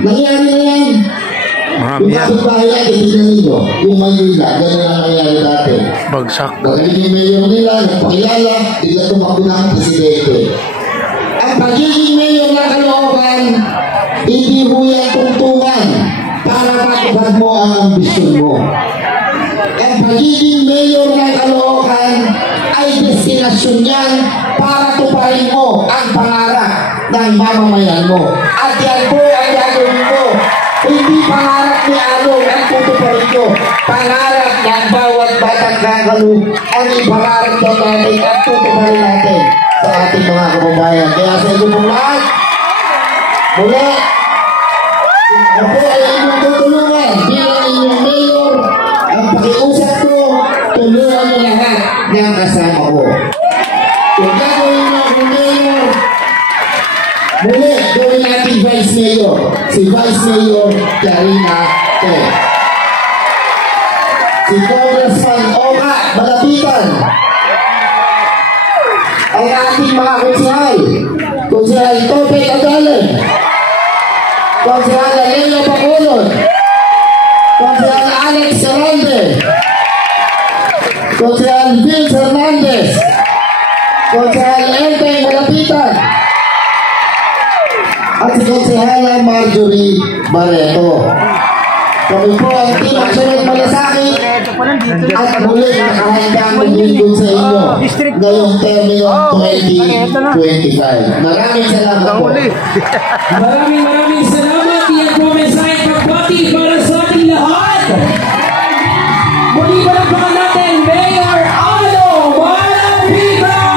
Nangyari na yan. Yung kapitbahay natin, hindi nyo. Yung Manila, gano'n ang nangyari dati. Bagsak. Pagiging mayor nila, nagpakilala, bigla tumakbo na ang presidente. Ang pagiging mayor ng Caloocan, hindi mo yan tungtungan para matupad mo ang ambisyon mo. Ang pagiging mayor ng Caloocan ay destinasyon yan para tuparin mo ang pangarap ng mamamayan mo. At yan po ang gagawin mo. Hindi pangarap ni Along ang tutuparin ko. Pangarap ng bawat batang Kakalu ang ipangarap daw natin at tutuparin natin sa ating mga kababayan. Kaya sa inyo pong lahat, muli, ako ay inyong tutulungan bilang inyong mayor. Ang pakiusap ko, tulungan mo lahat ng kasama ko. Kung gagawin mo ang mayor, muli, gawin natin vice mayor. Si Vice Mayor Karina Te. Si Congressman Oka Malapitan. Ang ating mga konsehal. Konsehal Tope Tagalan. Konsehal Leo Bacolod. Konsehal Alex Sarande. Konsehal Vince Hernandez. Konsehal Enteng Malapitan. At si Konsehala Marjorie Barreto. Kami po ang Team Action Malasakit at muli nakahandang magbibigay sa inyo ngayong termino 2025. Maraming salamat po. Maraming salamat. Iyan po mensahe pagpati para sa ating lahat. Muli pa lang baka natin, Mayor Along Malapitan!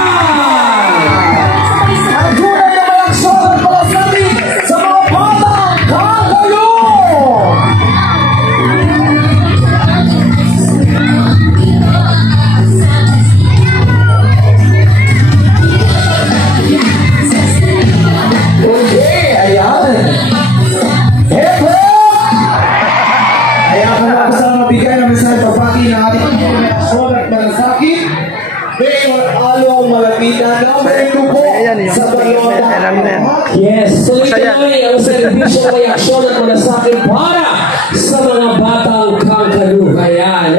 Yes, tuloy-tuloy ang servisyo reaksyon at malasakit para sa mga batang Kakalu. Ayan,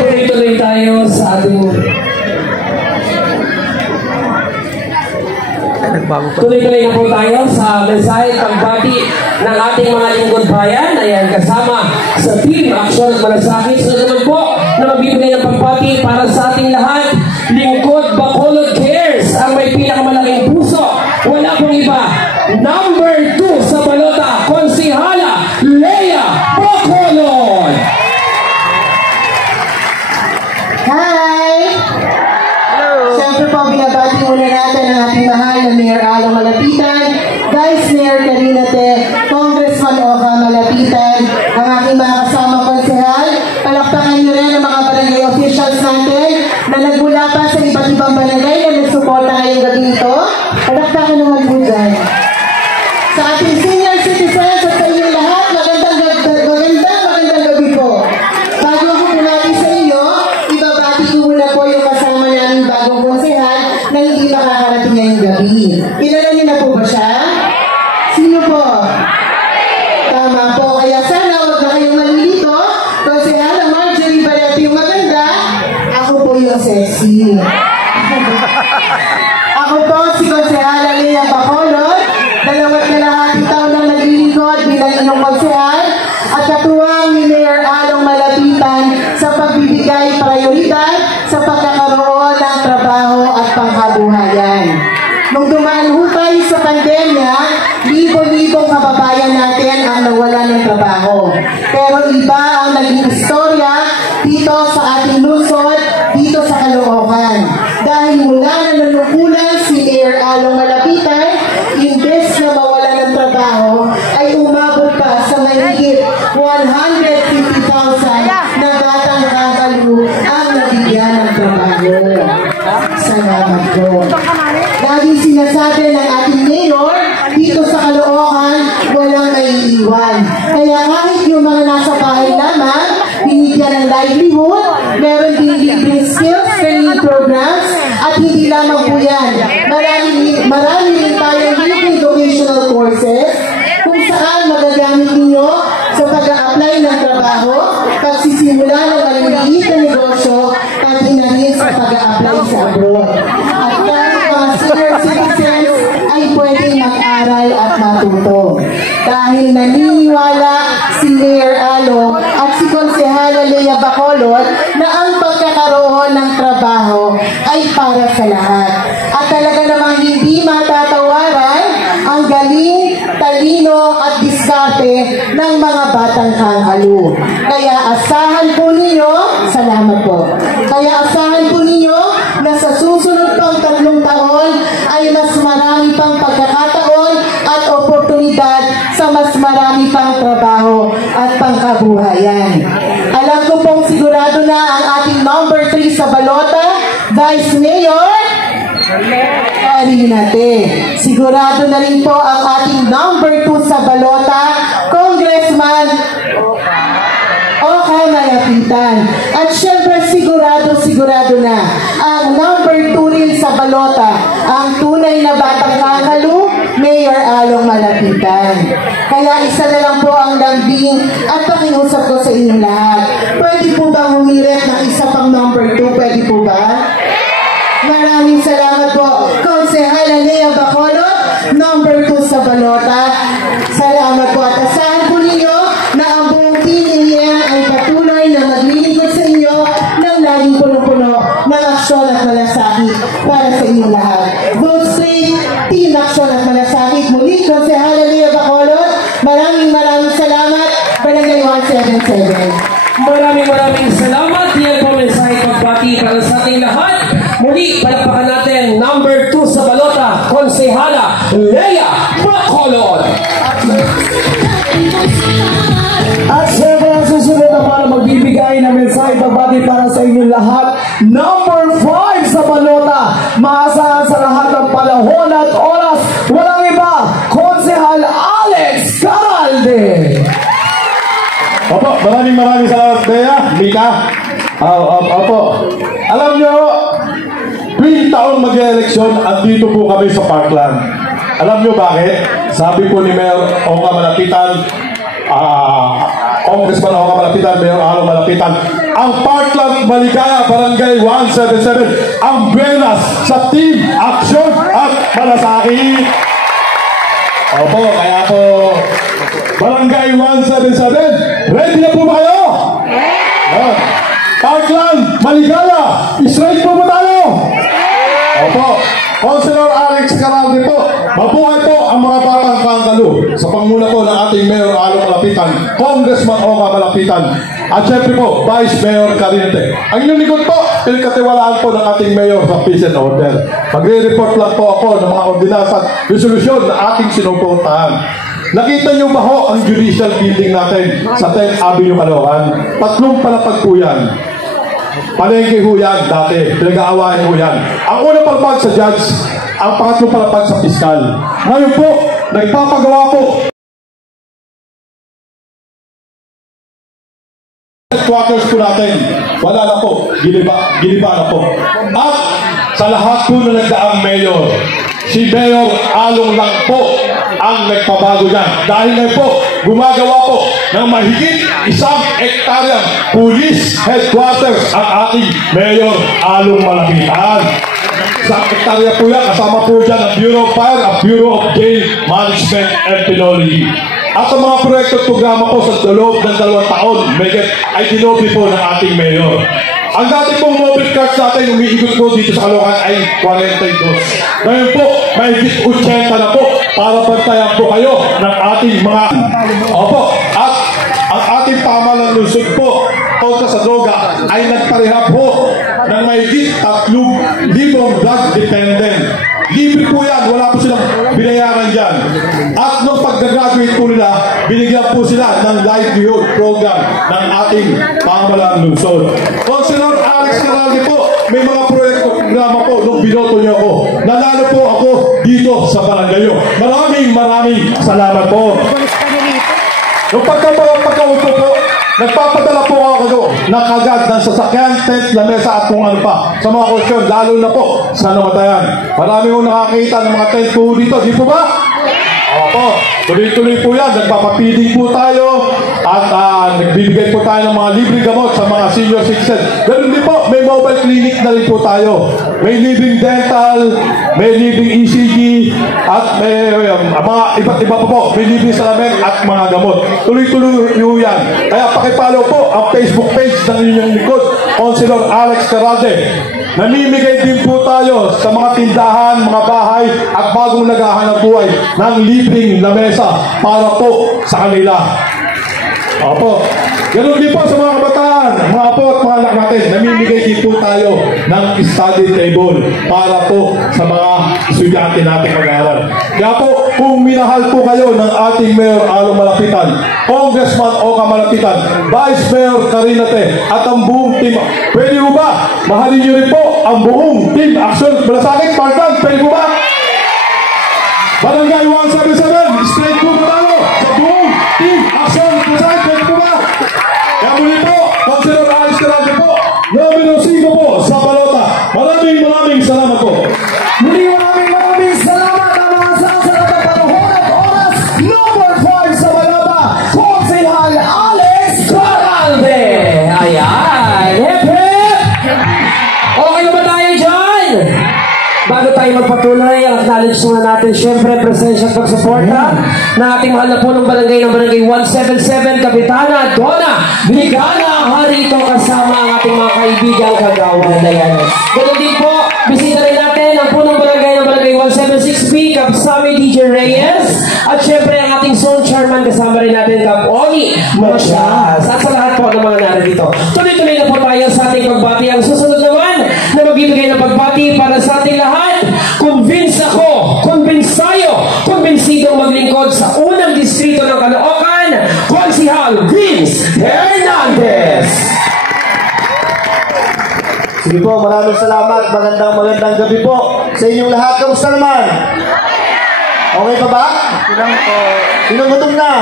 tuloy-tuloy tayo sa ating tuloy-tuloy na po tayo sa mensahe pagbati ng ating mga lingkod bayan. Ayan, kasama sa Team Action at Malasakit. So naman po na magbibigay ng pagbati para sa ating lahat. Lingkod Bacolod Cares ang may pinakamalaking puso. Wala pong iba. Number 2 sa balota, Konsehala Lea Bacolod. Hi! Hello! Siyempre po, binabati muna natin ang ating mahal na Mayor Along Malapitan, Vice Mayor Karina Te, Congressman Oka Malapitan, ang aking mga kasama konsehal. Palakpakan nyo rin ang mga barangay officials natin na nagmula pa sa iba't ibang barangay na nagsuporta ngayong gabi ito. Palakpakan naman po dyan. Sa ating senior citizens at sa inyong lahat, magandang gabi po. Bago ko punati sa inyo, ibabati ko muna po yung kasama namin bagong konsehal na hindi makakarating ngayong gabi. Kilala niyo na po ba siya? Sino po? Tama po. Kaya sana huwag na kayong malilito. Konsehala Marjorie Barreto yung maganda. Ako po yung sexy. Ako po si Konsehala Lea Bacolod. 2.5 taon na naglilingkod bilang inyong konsehal at katuwang ni Mayor Along Malapitan sa pagbibigay prioridad sa pagkakaroon ng trabaho at pangkabuhayan. Nung dumaan hukay sa pandemya, libo-libong kababayan natin ang nawala ng trabaho. Pero iba ang naging istorya dito sa ating lungsod, dito sa Caloocan. Dahil mula na nanukulan si Mayor Along Malapitan, imbes na mawala ng trabaho, ay umabot pa sa mahigit 150,000 na batang Kakalu ang nabigyan ng trabaho. Salamat po. Laging sinasabi ng ating mayor, dito sa Caloocan, walang naiiwan. Kaya kahit yung mga nasa bahay lamang, binigyan ng livelihood, meron din libreng skills training programs, at hindi lamang po yan. Marami rin dahil naniniwala si Mayor Along at si Konsehala Lea Bacolod na ang pagkakaroon ng trabaho ay para sa lahat. At talaga namang hindi matatawaran ang galing, talino at diskarte ng mga batang Kangalu. Kaya asahan po ninyo, salamat po. Kaya asahan po ninyo na sa susunod pang 3 taon ay mas marami pang pagkakataon at oportunidad sa mas marami pang trabaho at pangkabuhayan. Alam ko pong sigurado na ang ating number 3 sa balota, Vice Mayor Carinate. Sigurado na rin po ang ating number 2 sa balota, Congressman Oka Malapitan. At syempre sigurado na ang number 2 rin sa balota, ang tunay na batang Kangalu, Mayor Along Malapitan. Kaya isa na lang po ang lambing at pakiusap ko sa inyong lahat. Pwede po bang humirit ng isa pang number 2? Pwede po ba? Maraming salamat po. Konsehala Lea Bacolod, number 2 sa balota. Salamat po at asahan po ninyo na ang buong Team AM ay patuloy na maglilingkod sa inyo ng laging punong-puno ng aksyon at malasakit para sa inyong lahat. Vote straight, Team Aksyon at Malasakit. Muli, Konsehala Lea Bacolod, maraming salamat. Barangay 177. Maraming salamat. Yan po mensahe pagbati para sa ating lahat. Muli, palakpakan natin number 2 sa balota, Konsehala Lea Bacolod. At syempre ang susunod na para magbibigay ng mensahe pagbati para sa inyong lahat, number 5 sa balota, maasahan sa lahat ng panahon at oras, walang iba, Konsehal Alex Caralde. Opo, maraming salamat, Bea, Mika. Opo, alam nyo, tuwing taon mag-eleksyon, andito po kami sa Parkland. Alam nyo bakit? Sabi po ni Mayor Oka Malapitan, Congressman Oka Malapitan, Mayor Along Malapitan, ang Parkland Maligaya Barangay 177 ang buenas sa Team Aksyon at Malasakit. Opo, kaya po Barangay 177, ready na po ba kayo? Parkland Maligaya, straight po ba tayo? Opo, Councilor Alex Caralde po, mabuhay po ang mga batang Kangalu sa panguna po ng ating Mayor Along Malapitan, Congressman Oka Malapitan, at syempre po, Vice Mayor Carinate. Ang inyong likod po, pinagkatiwalaan po ng ating Mayor sa Peace and Order. Magre-report lang po ako ng mga ordinansa at resolusyon na ating sinupuntahan. Nakita niyo ba ho ang judicial building natin sa 10th Avenue, Caloocan? 3 palapag po yan. Palengke ho yan dati, pinag-aawain ho yan. Ang unang palapag sa judge, ang pangatlong palapag sa piskal. Ngayon po, nagpapagawa po headquarters po natin. Wala na po, giniba na po. At sa lahat po na nagdaang mayor, si Mayor Along lang po ang nagpabago dyan. Dahil na po, gumagawa po ng mahigit 1 hektaryang police headquarters ang ating Mayor Along Malapitan. 1 hektarya po yan, kasama po dyan ang Bureau of Fire, ang Bureau of Jail Management and Penology. At ang mga proyekto at programa po sa loob ng 2 taon, ay dinobi po ng ating Mayor. Ang dati pong mobile cards natin, umiikot po dito sa Caloocan ay 42. Ngayon po, may 80 na po para bantayan po kayo ng ating mga... Opo, at ang ating pamahalang lungsod po, kontra sa droga, ay nagparehab po ng mahigit 3,000 drug dependent. Libre po yan, wala po silang binayaran dyan. At nung pag-graduate po nila, binigyan po sila ng livelihood program ng ating pamahalang lungsod. Councilor Alex Caralde po, may mga proyekto programa po nung binoto niyo ako. Nanalo po ako dito sa barangay. Maraming salamat po. Nung pagkaupo po, nagpapadala po ako na kagad ng sasakyan, tent, lamesa at kung ano pa sa mga kwestiyon, lalo na po sa namatayan. Marami ko nakakita ng mga tent po dito, di po ba? Opo, tuloy-tuloy po yan. Nagpapapiding po tayo at nagbibigay po tayo ng mga libreng gamot sa mga senior citizen. Ganun din po, may mobile clinic na rin po tayo. may libreng dental, may libreng ECG, at may mga iba't iba pa po, may libreng salamin at mga gamot. Tuloy-tuloy nyo yan. Kaya pakipalo po ang Facebook page ng inyong likod, Councilor Alex Caralde. Namimigay din po tayo sa mga tindahan, mga bahay at bagong naghahanap buhay ng libreng lamesa para po sa kanila. Opo. Ganun din po sa mga kabataan, mga apo at mga anak natin, namimigay din po tayo ng study table para po sa mga estudyante natin mag-aaral. Kaya po, kung minahal po kayo ng ating Mayor Along Malapitan, Congressman Oka Malapitan, Vice Mayor Karinate, at ang buong team, pwede mo ba? Mahalin nyo rin po ang buong Team Action Malasakit, Parkland, pwede mo ba? Barangay 177, straight po ba tayo sa buong Team Action Malasakit, pwede mo ba? Kaya muli po, Councilor Alex Caralde po, numero 5 po sa balota. Maraming salamat po. Muli maraming salamat ang mga sasarap ng panahon at oras. Number 5 sa balota, Councilor Alex Caralde. Ayan. Hip hip! Okay na ba tayo dyan? Bago tayo magpatuloy, acknowledge muna natin syempre presensya at pagsuporta na ating mahal na punong barangay ng barangay 177, Kapitana Donna Ligana Harito, kasama ang ating mga kaibigang kagawan. Ayan. Ganun din po, bisita rin natin ang punong barangay ng barangay 176B, Kapsami DJ Reyes, at syempre ang ating zone chairman, kasama rin natin Kap Oni Matias. At sa lahat po ng mga narito. Tuloy-tuloy na po tayo sa ating pagbati. Ang susunod naman na magbibigay ng pagbati para sa ating lahat. Convince ako, kumbinsidong maglingkod sa unang distrito ng Caloocan, Konsihal Vince Hernandez. Sige po, maraming salamat. Magandang gabi po sa inyong lahat. Kamusta naman? Okay pa ba? Sinong gutom na?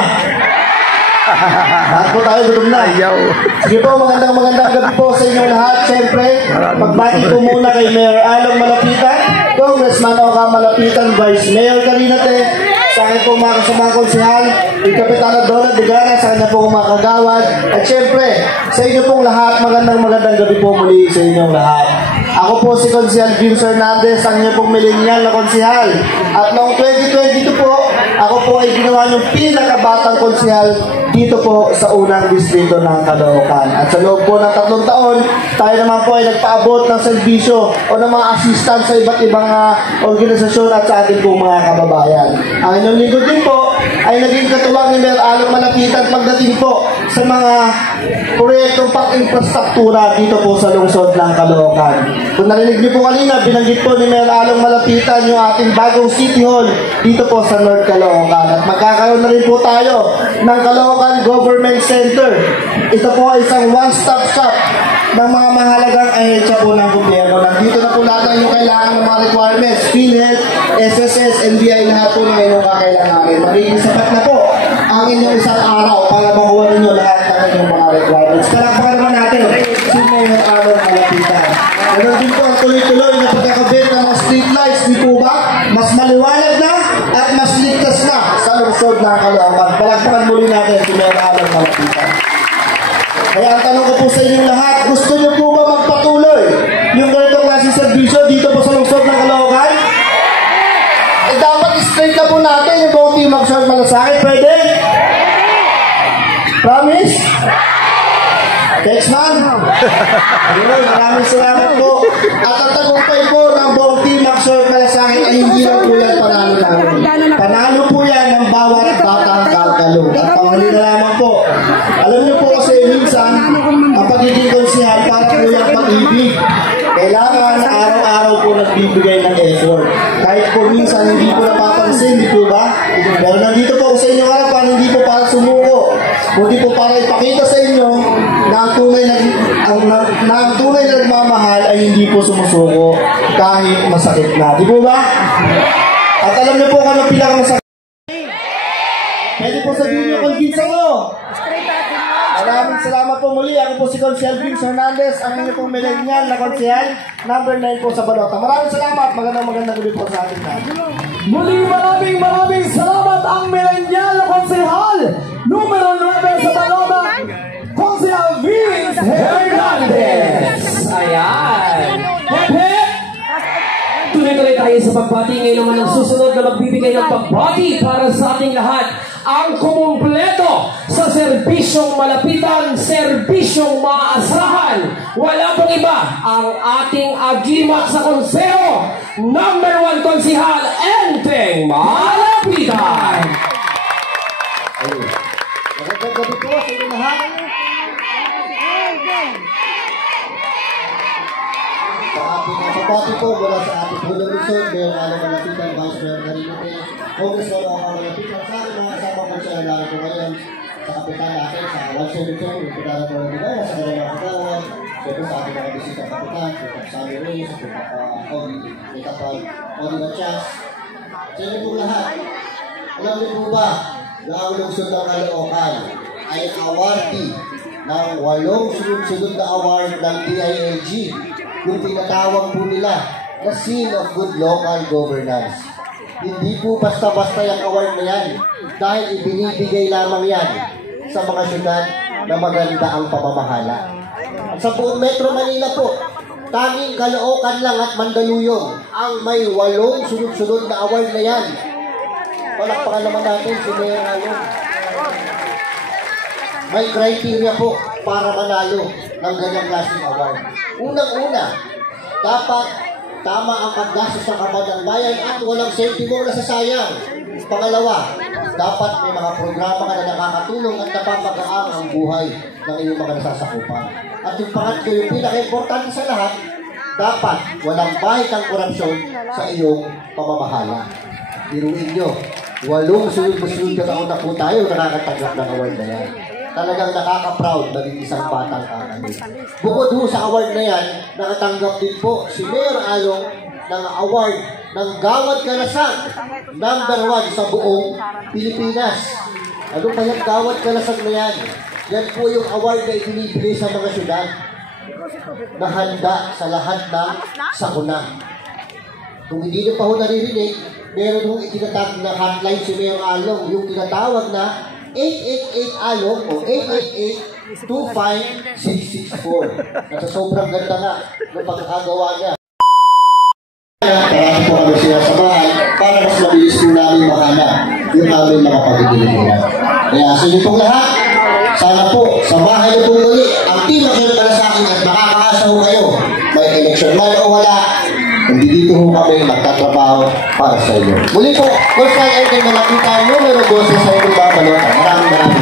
Lahat po tayo gutom na. Sige po, magandang gabi po sa inyong lahat. Siyempre, pagbati ko muna kay Mayor Along Malapitan, Congressman Oka Malapitan, Vice Mayor Karinate, sa akin po mga kasamang konsihal, Kapitana Donna Ligana, sa kanya po mga kagawad, at siyempre, sa inyo pong lahat, magandang gabi po muli sa inyong lahat. Ako po si Konsihal Vince Hernandez, ang inyo pong millennial na konsihal. At noong 2022 po, ako po ay ginawa ng pinakabatang konsihal dito po sa unang distrito ng Caloocan. At sa loob po ng 3 taon, tayo naman po ay nagpaabot ng serbisyo o ng mga assistance sa iba't ibang organisasyon at sa ating pong mga kababayan. Ang inyong lingkod din po ay naging katuwang ni Mayor Along Malapitan pagdating po sa mga proyektong pang-infrastruktura dito po sa lungsod ng Caloocan. Kung narinig niyo po kanina, binanggit po ni Mayor Along Malapitan yung ating bagong City Hall dito po sa North Caloocan. At magkakaroon na rin po tayo ng Caloocan Government Center. Ito po ay isang one-stop shop ng mga mahalagang ahensya po ng gobyerno. Nandito na po lahat yung kailangan ng mga requirements, PhilHealth, SSS, NBI, lahat po ng inyong kakailanganin. Magiging sapat na po ang inyong isang araw para makuha ninyo lahat ng inyong mga requirements. Palakpakan naman natin si Mayor Along Malapitan. Ganun din po ang tuloy-tuloy na pagkakabit ng mga street lights, di po ba? Mas maliwanag na at mas ligtas na sa lungsod ng Caloocan. Palakpakan muli natin si Mayor Along Malapitan. Kaya ang tanong ko po sa inyong lahat, gusto niyo po ba magpatuloy yung ganitong klaseng serbisyo dito po sa lungsod ng Caloocan? Eh dapat straight na po natin yung buong Team Action Malasakit. Pwede? Promise? Thanks, man. Maraming salamat po. At ang tagumpay po ng buong Team Action Malasakit ay hindi lang po yan panalo namin. Panalo po yan ng bawat batang kalkalong. At panghuli na lamang po. Alam niyo po kasi minsan, ang pagiging konsihal para po yung pag-ibig. Kailangan araw-araw po nagbibigay ng effort. Kahit po minsan hindi po napapansin, di po ba? Pero nandito po sa inyong harapan, hindi po para sumuko. Hindi po para ipakita sa inyo na ang tunay na nagmamahal ay hindi po sumusuko kahit masakit na. Di po ba? At alam niyo po kung anong pinakamasakit. Pwede po sabihin niyo kung Vince ako. Maraming salamat po muli. Ako po si Konsihal Vince Hernandez, ang inyo pong millennial na konsihal, number 9 po sa balota. Maraming salamat. Magandang gabi po sa ating lahat. Muli maraming salamat ang millennial na konsihal, numero 9 sa balota, Konsihal Vince Hernandez. Ayan. Hip hip! pagbati. Ngayon naman ang susunod na magbibigay ng pagbati para sa ating lahat. Ang kumumpleto sa serbisyong malapitan, serbisyong maaasahan. Wala pong iba, ang ating agimat sa konseho, number 1 konsihal, Enteng Malapitan. Magandang gabi po sa inyo lahat. Pagpapati po mula sa ating Pulong Luzon, Mayor Alang Malapitan, Vice Mayor Karina Te, Congressman Oka Malapitan, sa aking mga kasama ko siya lang po ngayon sa kapitan natin sa 172, yung Pitara po ng Digaya, sa kanyang mga kagawan, siyempre sa ating mga bisita kapitan, sa Kapsami Reyes, sa Kapag Odi Matias, sa inyo po lahat. Alam niyo po ba na ang lungsod ng Caloocan ay awardee ng 8 sunod-sunod na award ng DILG, yung tinatawag po nila na Seal of Good Local Governance. Hindi po basta-basta yung award na yan dahil ibinibigay lamang yan sa mga syudad na maganda ang pamamahala. At sa buong Metro Manila po, tanging Caloocan lang at Mandaluyong ang may 8 sunod-sunod na award na yan. Palakpakan naman natin si Mayor Along. May criteria po para manalo ng ganyang klaseng award. Unang-una, dapat tama ang paggastos ng kaban ng bayan at walang sentimo na sasayang. Pangalawa, dapat may mga programa ka na nakakatulong at napapagaan ang buhay ng iyong mga nasasakupan. At yung pangatlo, yung pinaka-importante sa lahat, dapat walang bahid ang korupsyon sa iyong pamamahala. Iruin nyo, 8 sunod-sunod na taon na po tayo nakakatanggap ng award na yan. Talagang nakaka-proud maging isang batang kakami. Bukod ho sa award na yan, nakatanggap din po si Mayor Along ng award ng Gawad Kalasag, number 1 sa buong Pilipinas. Ano ba yung Gawad Kalasag na yan? Yan po yung award na ibinibigay sa mga syudad na handa sa lahat ng sakuna. Kung hindi nyo pa ho naririnig, meron hong itinatawag na hotline si Mayor Along, yung tinatawag na 888-ALONG o 888-25664. At sobrang ganda nga ng pagkakagawa niya. Parang po kami sinasamahan para mas mabilis po namin mahanap yung aming mga pagkikilikiran. Kaya sa inyo pong lahat, sana po samahan niyo pong muli ang team na kayo para sa akin at makakaasa ho kayo. May election man o wala, hindi dito ho kami magtatrabaho para sa inyo. Muli po, Gonzalo Enteng Malapitan, numero 12 sa inyong mga balota. Maraming salamat.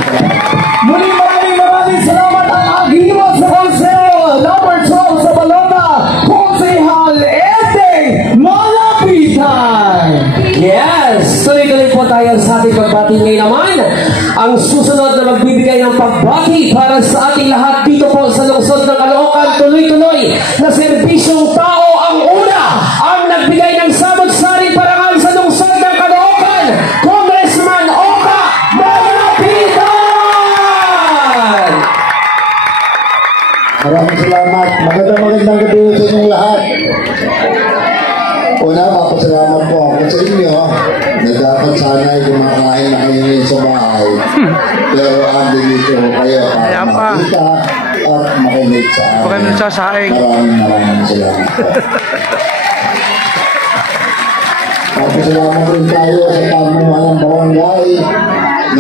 Muli maraming salamat ang agimat sa konseho, number 12 sa balota, Konsehal Enteng Malapitan. Yes! Tuloy-tuloy po tayo sa ating pagbati ngayon naman. Ang susunod na magbibigay ng pagbati para sa ating lahat dito po sa lungsod ng Caloocan, tuloy-tuloy na serbisyong tao ang una, ang nagbigay ng samot-saring parangal sa lungsod ng Caloocan, Congressman Oka Malapitan! Maraming salamat. Magandang gabi sa inyong lahat. Una, mapasalamat po ako sa inyo na dapat sana ay kumakain na kayo ngayon sa bahay. Pero andi dito kayo para makita at makinig sa akin. Maraming salamat po. Mapasalamat rin tayo sa pamunuan ng barangay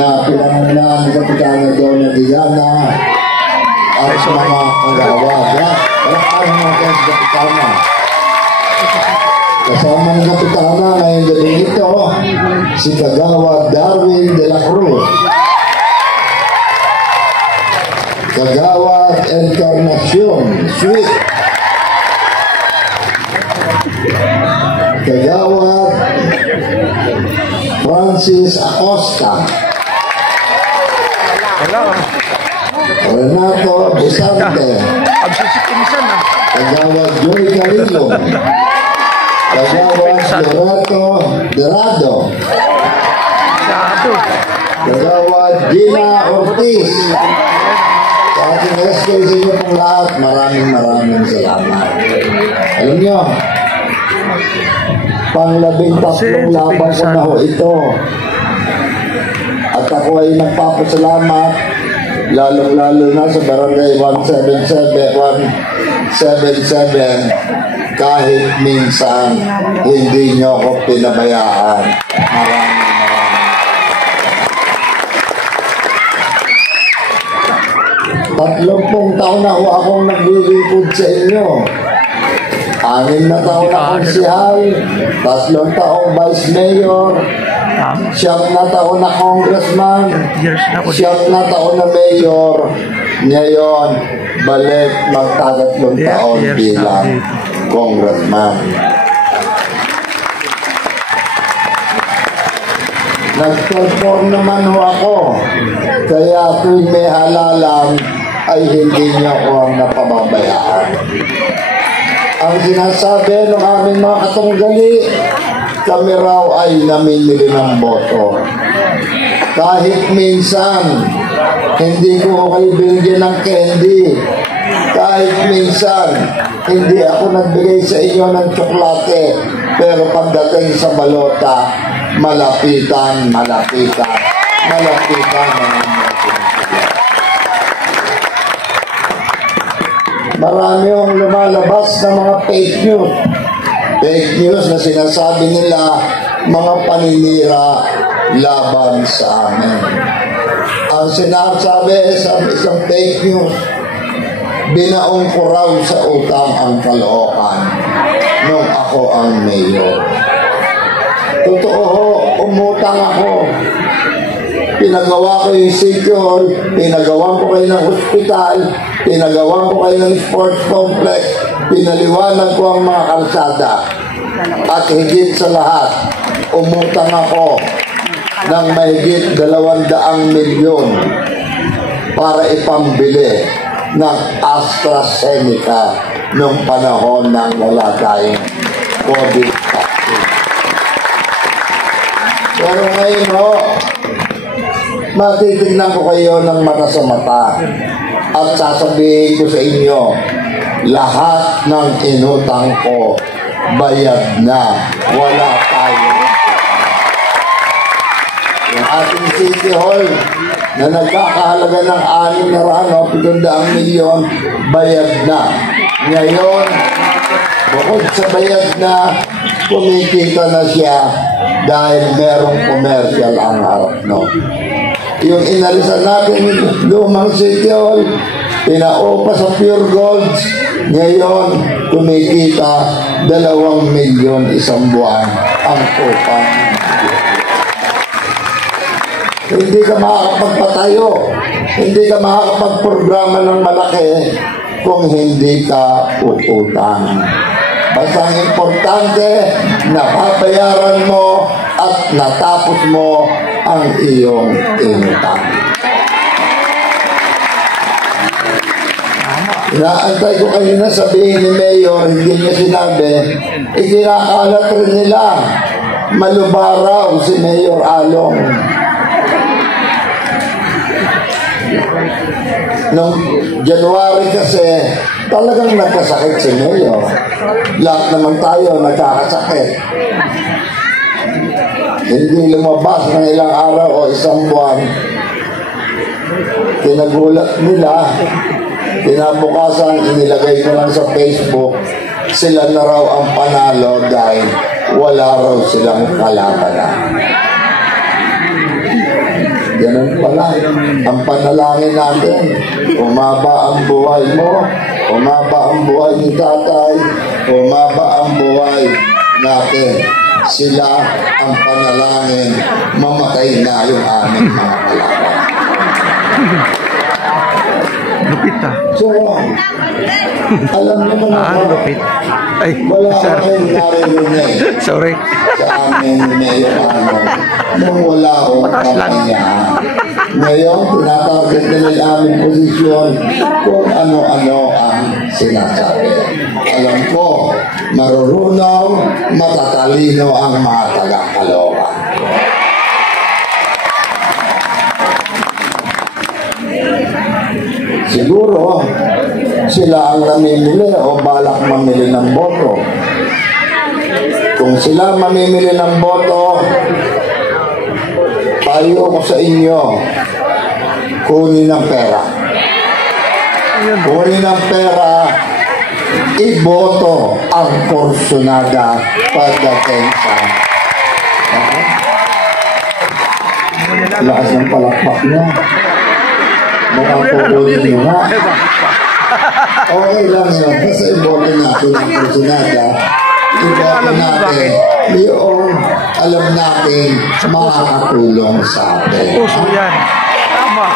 na pinangunahan ng Kapitana Donna Digana at sa mga kagawad. Wala mga Kapitana. Kasama ng Kapitana ngayong gabi ito, si Kagawad Darwin de la Cruz, Kagawad Encarnacion Sweet, Kagawad Francis Acosta, Renato Busante, Kagawad Joy Carrillo, Kagawad Loreto Dorado, Kagawad Gina Ortiz, sa ating SK sa inyo pong lahat, maraming salamat. Alam nyo, pang-13 labang ko na ho ito. At ako ay nagpapasalamat lalong-lalo na sa barangay 177, kahit minsan hindi nyo ako pinabayaan. Maraming. 30 taon na ho akong naglilingkod sa inyo. 6 na taon na konsihal, 3 taong vice mayor, 7 na taon na congressman, 7 na taon na mayor. Ngayon, balik magtatatlong taon bilang congressman. Nag-perform naman ho ako, kaya tuwing may halalan ay hindi niya ako ang napababayaan. Ang sinasabi ng aming mga katunggali, kami raw ay namimili ng boto. Kahit minsan, hindi ko kayo binigyan ng candy. Kahit minsan, hindi ako nagbigay sa inyo ng tsokolate. Pero pagdating sa balota, malapitan ng marami yung lumalabas ng mga fake news. Fake news na sinasabi nila mga paninira laban sa amin. Ang sinasabi sa isang fake news, binaong ko raw sa utang ang Caloocan nung ako ang mayor. Totoo, umutang ako. Pinagawa ko yung city hall, pinagawa ko kayo ng hospital, pinagawa ko kayo ng sports complex, pinaliwanag ko ang mga kalsada. At higit sa lahat, umutang ako ng mahigit 200 milyon para ipambili ng AstraZeneca nung panahon ng wala tayong COVID vaccine. Pero ngayon ho, matitignan ko kayo ng mata sa mata at sasabihin ko sa inyo, lahat ng inutang ko bayad na, wala tayo. Yung ating City Hall na nagkakahalaga ng 700 milyon, bayad na. Ngayon, bukod sa bayad na, kumikita na siya dahil merong commercial ang harap, no? Yung inalisan natin yung lumang City Hall, pinaupa sa Pure Gold, ngayon kumikita 2 milyon isang buwan ang upa. Hindi ka makakapagpatayo, hindi ka makakapagprograma ng malaki kung hindi ka utang. Basta ang importante, napapayaran mo at natapos mo ang iyong inutang. Inaantay ko kanina sabihin ni Mayor, hindi niya sinabi, ikinakalat rin nila, malubaraw si Mayor Along. Noong January kasi, talagang nagkasakit si Mayor. Lahat naman tayo nagkakasakit. Hindi lumabas ng ilang araw o isang buwan. Tinagulat nila. Kinabukasan, inilagay ko lang sa Facebook, sila na raw ang panalo dahil wala raw silang kalabanan. Ganun pala. Ang panalangin natin, umaba ang buhay mo, umaba ang buhay ni tatay, umaba ang buhay natin. Sila ang panalangin, mamatay na yung aming mga kalaban. Lupit ah. So, alam naman ako, lupit. Ay, wala sir. akong narinig Sorry. sa amin Mayor Along nung wala akong kapangyarihan. Ngayon, tinatarget nila yung aming posisyon kung ano-ano ang sinasabi. Alam ko, marurunong, matatalino ang mga taga-Caloocan. Siguro, sila ang namimili o balak mamili ng boto. Kung sila mamimili ng boto, payo ko sa inyo, kunin ang pera. Kunin ang pera, iboto ang Kursunada pagdating sa lakas ng palakpak niya. Makakukunin niyo nga. Okay lang yun. Kasi iboto natin ang Kursunada. Iboto natin yung alam natin makakatulong sa atin. Puso yan. Tama.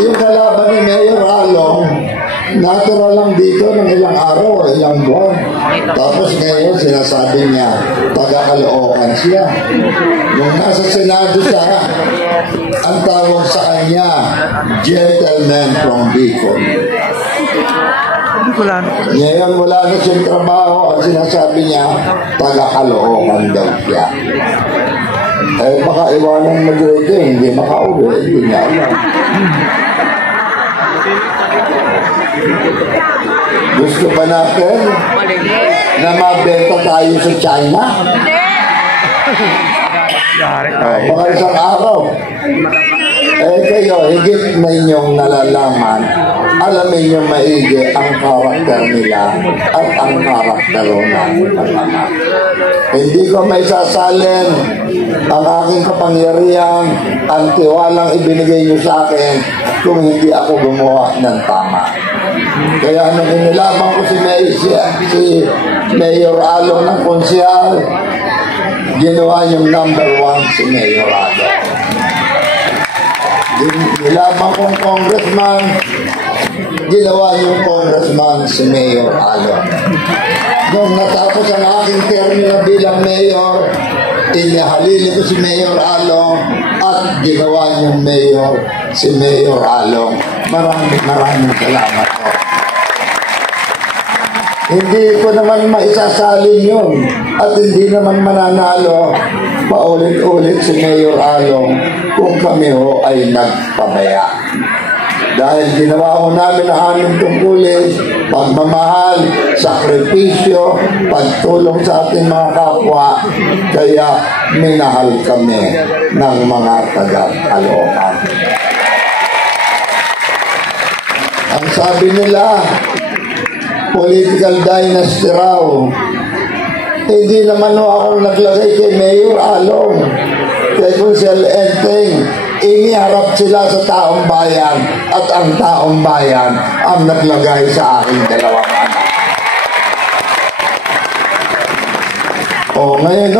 Yung kalaban ni Mayor Along, natira lang dito ng ilang araw o ilang buwan. Tapos ngayon sinasabi niya, taga-Caloocan siya. Nung nasa Senado siya, ang tawag sa kanya, gentleman from Bicol. Ngayon wala na siyang trabaho at sinasabi niya, taga-Caloocan daw siya. Eh baka iwanan mag-rate, hindi makauwi, hindi niya alam. Gusto ba natin na mabenta tayo sa China? Baka isang araw. Eh kayo, higit na inyong nalalaman, alamin nyo maigi ang karakter nila at ang karakter ng mga. Hindi ko may sasalin ang aking kapangyarihan, ang tiwalang ibinigay nyo sa akin kung hindi ako gumawa ng tama. Kaya nung inilaban ko si Mayor Along ng konsyal, ginawa yung number 1 si Mayor Along. Nilaban kong congressman, ginawa yung congressman si Mayor Along. Nung natapos ang aking termino bilang mayor, inihalili ko si Mayor Along at ginawa yung mayor si Mayor Along. Maraming salamat po. Hindi ko naman maisasalin yun at hindi naman mananalo paulit-ulit si Mayor Along kung kami ho ay nagpabaya. Dahil ginawa ho namin ang aming tungkulin, pagmamahal, sakripisyo, pagtulong sa ating mga kapwa, kaya minahal kami ng mga taga-Caloocan. Ang sabi nila, political dynasty raw. Hindi naman ako naglagay kay Mayor Along, kay Consel Enteng. Iniharap sila sa taong bayan at ang taong bayan ang naglagay sa aking dalawang anak. Ngayon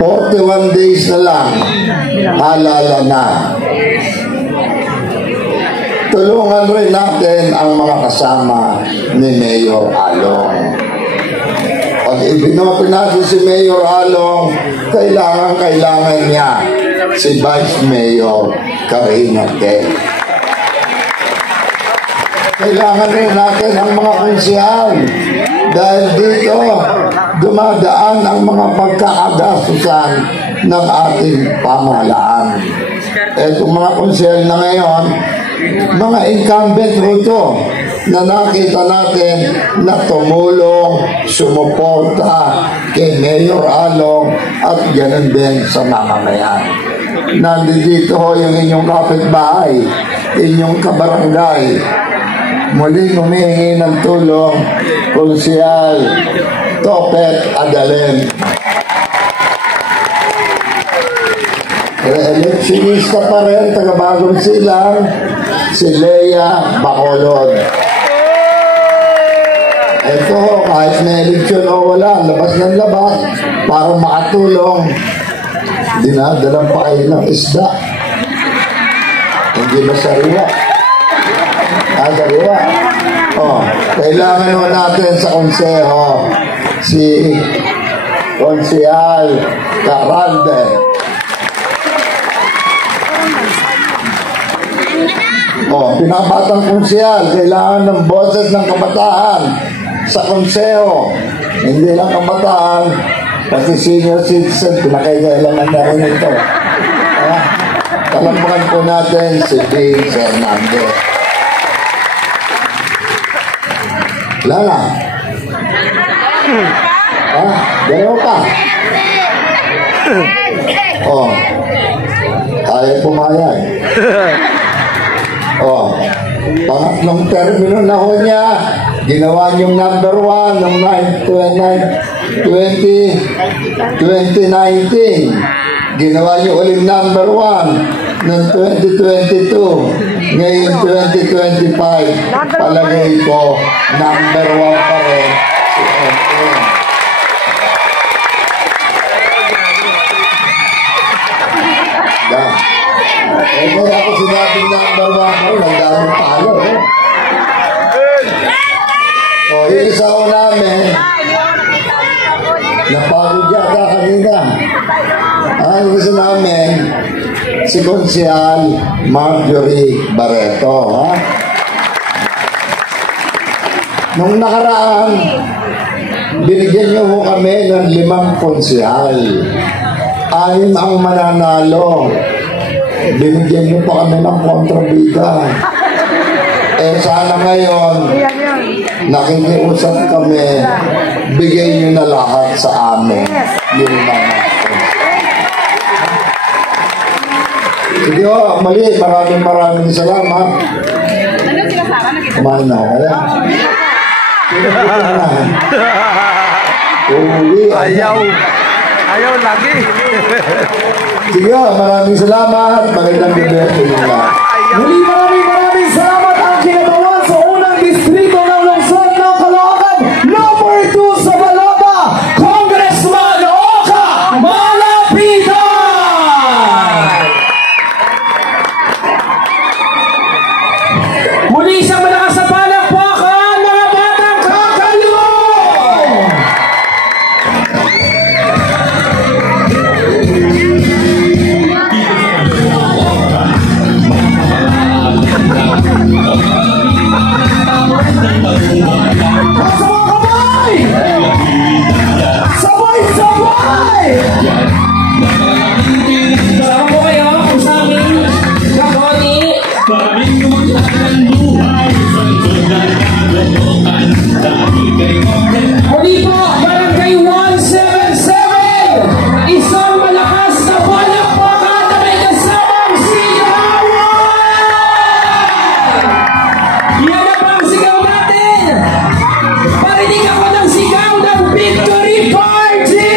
41 days na lang, halala na. Tulungan rin natin ang mga kasama ni Mayor Along. Pag ibinoto natin si Mayor Along, kailangan niya si Vice Mayor Karina Ken. Kailangan rin natin ang mga konsyal dahil dito dumadaan ang mga pagkakagastusan ng ating pamahalaan. Itong mga konsyal na ngayon, mga incumbent ito na nakita natin na tumulong, sumuporta kay Mayor Along at ganun din sa mamamayan. Nandito ho yung inyong kapitbahay, inyong kabarangay. Muling humihingi ng tulong, Konsyal Topet Adalen. Re-electionista pa rin, taga-Bagong Silang, si Lea Bacolod. Ito, kahit na eleksyon o wala, labas ng labas para makatulong. Dinadalang pa kayo ng isda. Hindi ba sariwa? Sariwa. Kailangan mo natin sa konseho si Konsyal Caralde. Pinabatang konsyal, kailangan ng boses ng kabataan sa konseho. Hindi lang kabataan, kasi senior citizen, pinakailangan na rin ito. Talampakan po natin si Bing Fernandez. Wala na. Dalawa pa. kayo pumayag. Oh, pangatlong termino na ho niya, ginawa niyong number 1 noong 2019. Ginawa niyo ulit number 1 noong 2022. Ngayon 2025, palagay ko, number 1 pa rin si M.M. Kaya ako sinabing number 1 ko, nagdaming palo. O, yung isa ko namin, napagod yata kanina. Ang gusto namin, si Konsehal Marjorie Barreto. Ha? Nung nakaraan, binigyan niyo mo kami ng 5 konsehal. 6 ang mananalo. Binigyan niyo pa kami ng kontrabida. Eh sana ngayon, nakikiusap kami, bigay niyo na lahat sa amin. Yung mga sige ho, mali, maraming salamat. Kumain na kaya. Ayaw lagi. Sige ho, maraming salamat. Magandang gabi. Muli maraming salamat ang kinagawa sa unang distrito ng lungsod ng Caloocan. Number 2 sa balota, Congressman Oka Malapitan! Muli isang malakas na palakpakan, mga batang kakalo! Sabay! Sama po kayo kung sa amin, Kakoni. Muli po, Barangay 177, isang malakas na palakpakan na may kasamang sigawan! Yan na ba ang sigaw natin? Parinig ako ng sigaw ng Victory Party!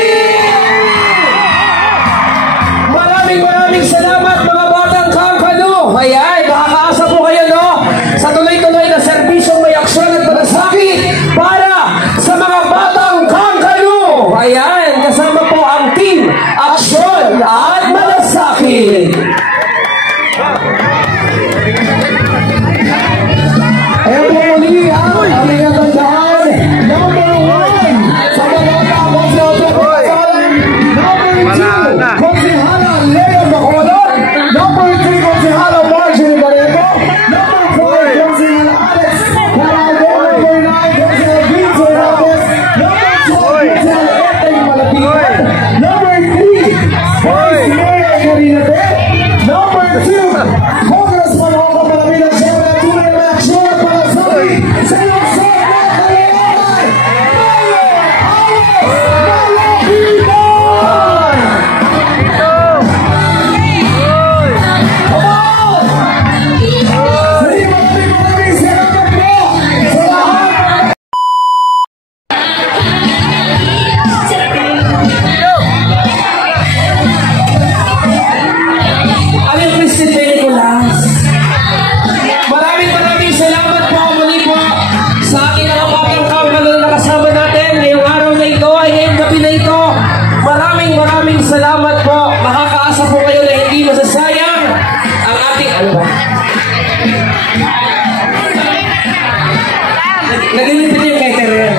Maraming salamat mga batang Kangkalo. Ayan, makakaasa po kayo no sa tuloy-tuloy na serbisyong may aksyon at malasakit para sa mga batang Kangkalo. Ayan, kasama po ang team Aksyon at Malasakit. Ayan po muli ang aming natandaan. Number 1 sa balota, Number 2, Konsehala Leo Bacolod. Number 3, Konsehala Marjorie Barreto. Number 4, Konsehala Alex Caraldo. Number 9, Konsehala Vince Hernandez. Number 12, Konsehala Eteng Malapitan. Number 3, Vice Mayor Karina Te. Number 2, Congressman Oka Malapitan. Siyempre, tunay na aksyon at malasakit sa lungsod ng Caloocan. Mayor Alex Malapitan! Aming Christian Nicolas. Maraming salamat po muli po sa ating mga batang Kangkalo na kasama natin ngayong araw na ito ay ngayong gabi na ito. Maraming salamat po. Makakaasa po kayo na hindi masasayang ang ating ano ba? Nagilipin yung caterer.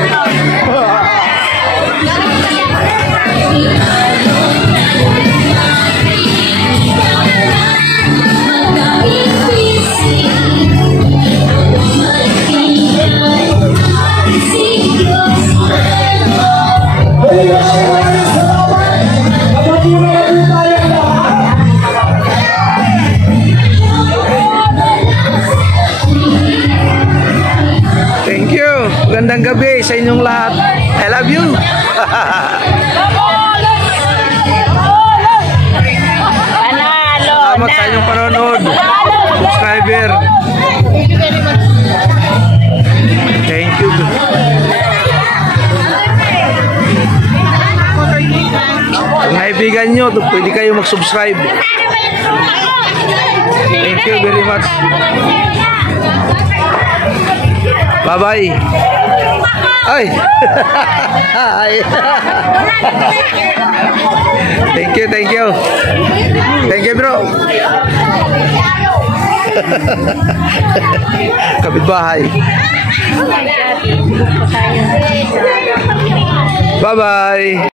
Thank you. Magandang gabi sa inyong lahat. I love you. Salamat sa nyo, pwede kayo mag-subscribe. Thank you very much. Bye-bye. Ay! Ay! Thank you, thank you. Thank you, bro. Kapitbahay. Bye-bye.